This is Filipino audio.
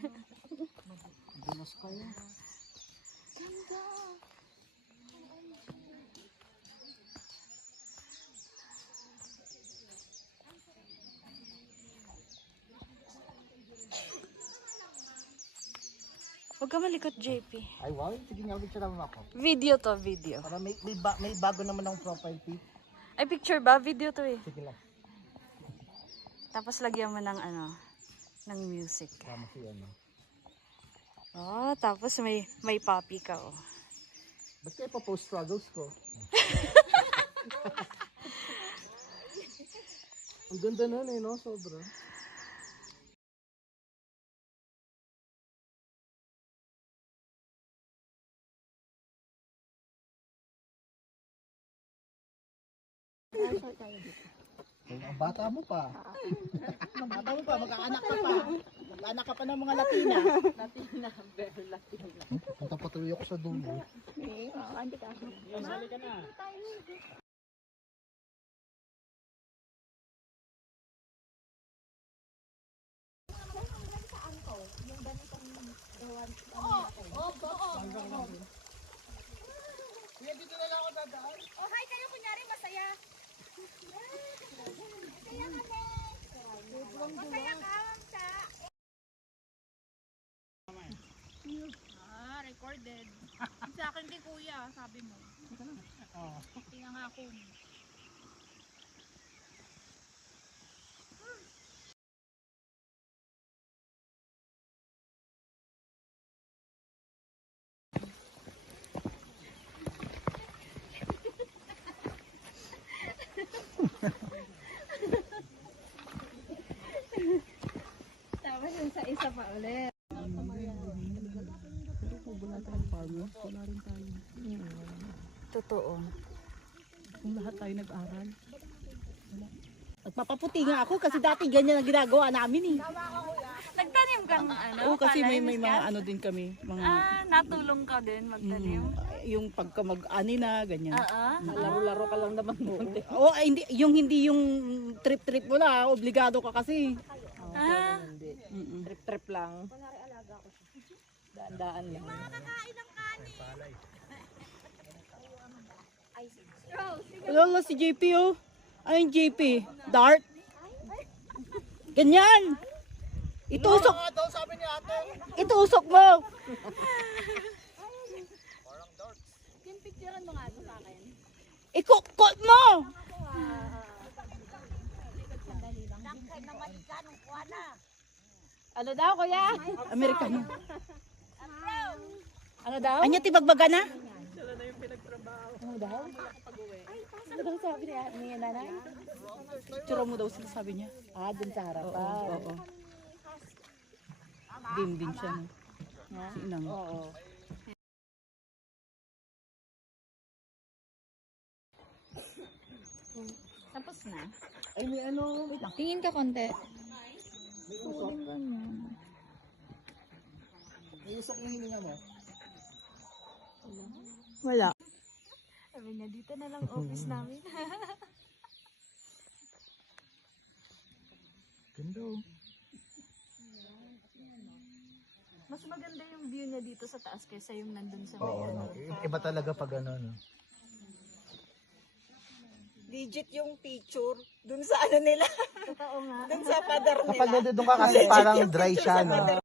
Dulas kayo. Ganda. Huwag ka malikot, JP. Ay wow, sige nga, picture naman ako. Video to, video. Para may bago naman ang profile pic. Ay, picture ba? Video to eh. Sige lang. Tapos lagyan mo ng ano, ng music. Tama si ano. Oh, tapos may puppy ka, oh. Ba't kayo pa post struggles ko? Ang ganda nun eh, no? Sobra. Ang bata mo pa. Bata mo pa, magkaanak ka pa. Magkaanak ka pa ng mga Latina. Latina, very Latina. Punta pa tuloy ako sa dulo. Hindi ka. Sali ka na. Dito na lang ako dadaan. Oh, hi kayo, kunyari masaya. Masaya kami. Masaya ka, Mamsa. Recorded. Sa akin kay kuya, sabi mo. Tingnan nga ako. Tapos yung sa isa pa ulit. Totoo. Kung lahat tayo nag-aral. Nagpapaputi nga ako kasi dati ganyan ang ginagawa namin eh. Nagtanim kang ano? Oo, kasi may palay, mga Miss ano din kami. Mga, natulong ka din magtanim? yung pagka mag-ani na, ganyan. Laro-laro ka lang naman doon. Oo, hindi yung trip-trip mo na, obligado ka kasi. Trip-trip lang. Daan-daan lang. Lolo, si JP oh. Ayun JP, dart. Ganyan. Itusok. Sabi ni ate. Itusok mo. Picturean mo nga ito sa akin. Ikukot mo. Ano daw, kuya? Amerikano. Ano daw? Anya tibagbaga na? Ano daw? Ano daw sabi ni nanay? Tsura mo daw sila sabi niya. Ah, dun sa harapan. Oo. Din siya. No? Si Inang. Oo. Tapos na? Ay, may ano. Wait lang. Tingin ka konti. May usok na hininga mo. Wala. Sabi niya, dito na lang office namin. Ganda oh. Mas maganda yung view niya dito sa taas kaysa yung nandun sa may Oo, ano. no. Iba talaga pag ano, no. Legit yung picture dun sa ano nila. Totoo nga. Dun sa pader nila. Kapag nandun ka kasi parang dry siya, no.